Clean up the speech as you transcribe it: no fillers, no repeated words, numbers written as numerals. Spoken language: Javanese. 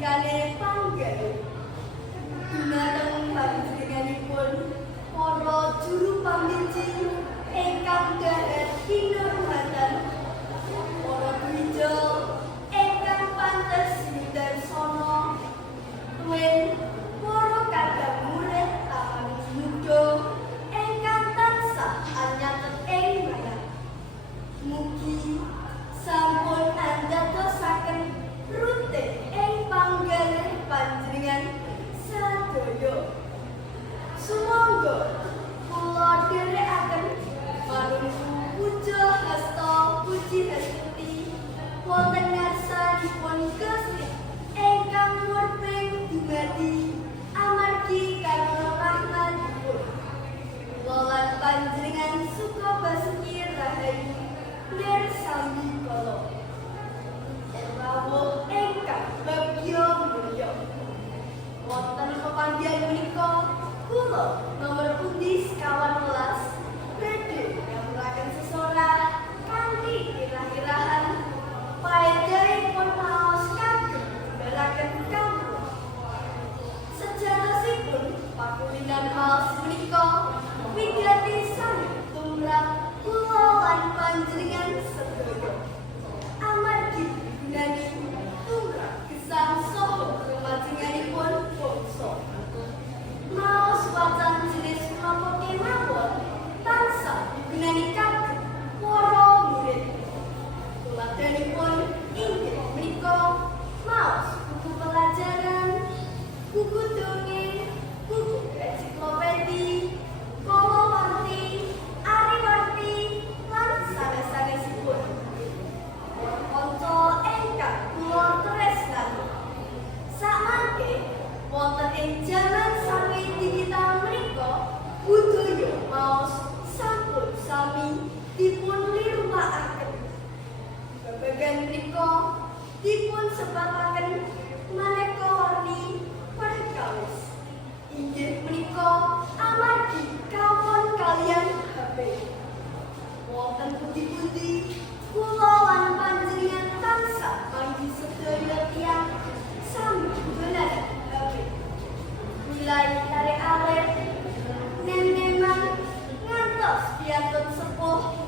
Gale panggil dumateng panjenenganipun para juru pamiji ingkang dahat kinurmatan, para dwija ingkang pantes widarsana, tuwin para kadang murid taman muda ingkang tansah anyatet ing mayat. Mugi sampun andadosaken rutin ing panggalih panjenengan sadaya. Sumangga kula dherekaken manungsu puja hasta puji hastuti wonten ngarsanipun Gusti ingkang murping dumadi amargi karya rahmatipun. Kula lan panjenengan suka basuki rahayu mirsani kala. Rawuh ingkang bagya mulya. Wonten pepanggihan menika kula nomor pundi sekawan welas badhe ngaturaken sesorak kanthi irah-irahan paedahipun maos kagem balaken kampung. Sejatosipun pakulinan maos menika wigati sami tumrap kula lan panjenengan sedaya. Amargi gunani tumrap gesang saha kemajenganipun bangsa. Maos wacan jenis menapa kemawon tansah digunani kagem para murid. Tuladhanipun inggih menika maos buku pelajaran, buku dongeng, buku ensiklopedi, kalawarti, ariwarti, lan sanes-sanesipun. Kanca ingkang kula tresnani, samangke wonten ing jaman sami digital menika budaya maos sampun sami dipun lirwakaken. Babagan menika dipun sebabaken maneka warni perkawis. Inggih menika amargi kawon kaliyan HP. Wonten pundi-pundi kula lan panjenengan tansah manggi sedaya tiyang sami gulanan HP. Mulai dari alit, neneman, ngantos piantun sepuh